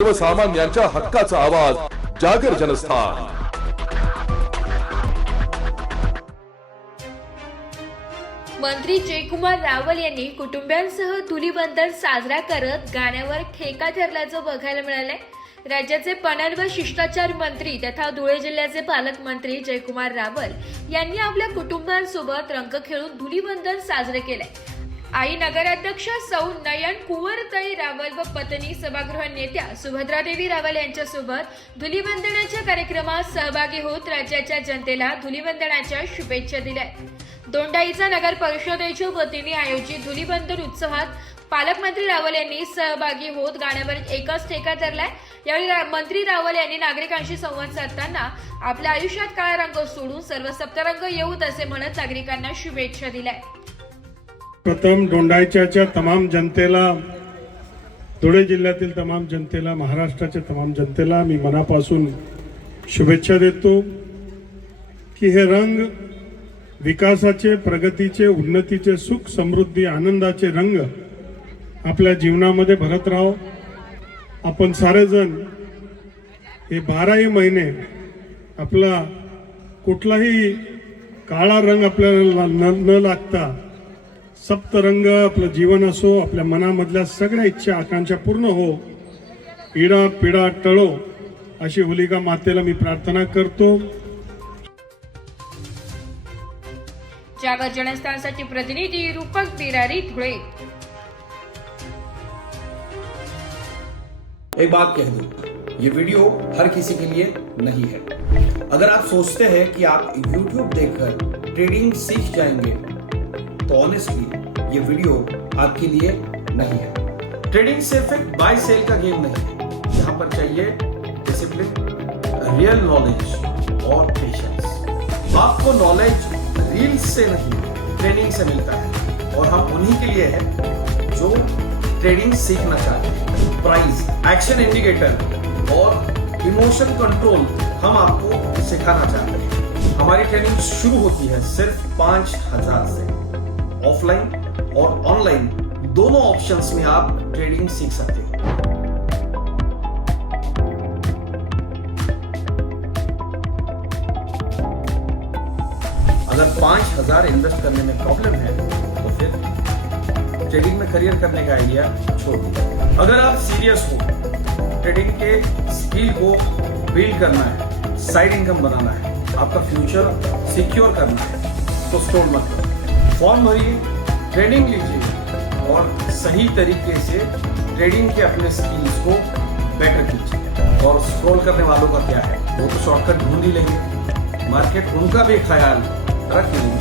सर्वसामान्यांच्या हक्काचा आवाज जागर जनस्थान। मंत्री जयकुमार रावल यांनी कुटुंबियांसह धुलीवंदन साजरा करत गाण्यावर ठेका ठरल्याचं बघायला मिळालंय। राज्याचे पणन व शिष्टाचार मंत्री तथा धुळे जिल्ह्याचे पालकमंत्री जयकुमार रावल यांनी आपल्या कुटुंबियांसोबत रंग खेळून धुलीवंदन साजरे केले। आई नगराध्यक्ष सौ नयन कुंवरताई रावल व पत्नी सभागृह नेत्या सुभद्रादेवी रावल यांच्यासोबत धुलीवंदनाच्या कार्यक्रमात सहभागी होत राज्याच्या जनतेला धुलीवंदनाच्या शुभेच्छा दिल्या। दोंडाईचा नगर परिषदेच्या वतीने आयोजित धुलीवंदन उत्सवात पालकमंत्री रावल यांनी सहभागी होत गाण्यावर एकच ठेका धरलाय। यावेळी मंत्री रावल यांनी नागरिकांशी संवाद साधताना आपल्या आयुष्यात काळा रंग सोडून सर्व सप्तरंग येऊत असे म्हणत नागरिकांना शुभेच्छा दिल्या। प्रथम दोंडाईच्या तमाम जनतेला, धुळे जिल्ह्यातील तमाम जनतेला, महाराष्ट्राच्या तमाम जनतेला मी मनापासून शुभेच्छा देतो की हे रंग विकासाचे, प्रगतीचे, उन्नतीचे, सुख समृद्धी, आनंदाचे रंग आपल्या जीवनामध्ये भरत राहो। आपण सारेजण हे 12ही महिने आपला कुठलाही काळा रंग आपल्याला न लागता सप्तरंग आपलं जीवन असो, आपल्या मनामधल्या सगळ्या इच्छा आकांक्षा पूर्ण हो, इडा पिडा टळो अशी होलिका मातेला मी प्रार्थना करतो। जागर जनस्थानसाठी प्रतिनिधी रूपक बिरारी, धुळे। एक बात कह दूं, ये वीडियो हर किसी के लिए नहीं है। अगर आप सोचते हैं कि आप YouTube देखकर ट्रेडिंग सीख जाएंगे तो ऑनेस्टली ये वीडियो आपके लिए नहीं है। ट्रेडिंग सिर्फ एक बाय सेल का गेम नहीं है। यहाँ पर चाहिए डिसिप्लिन, रियल नॉलेज और पेशेंस। आपको नॉलेज रील्स से नहीं, ट्रेनिंग से मिलता है और हम उन्हीं के लिए हैं जो ट्रेडिंग सीखना चाहते हैं। प्राइस, एक्शन इंडिकेटर और इमोशन कंट्रोल हम आपको सिखाना चाहते हैं। हमारी ट्रेनिंग शुरू होती है सिर्फ 5,000 से। ऑफलाइन और ऑनलाइन दोनों ऑप्शंस में आप ट्रेडिंग सीख सकते हैं। अगर 5,000 इन्वेस्ट करने में प्रॉब्लम है तो फिर ट्रेडिंग में करियर करने का आइडिया छोड़ दीजिए। अगर आप सीरियस हो, ट्रेडिंग के स्किल को बिल्ड करना है, साइड इनकम बनाना है, आपका फ्यूचर सिक्योर करना है तो स्टॉल मत करो। फॉर्म भरिए, ट्रेनिंग लीजिए और सही तरीके से ट्रेडिंग के अपने स्किल्स को बेटर कीजिए। और स्क्रॉल करने वालों का क्या है, वो तो शॉर्टकट ढूंढ ही लेंगे, मार्केट उनका भी ख्याल रख लेंगे।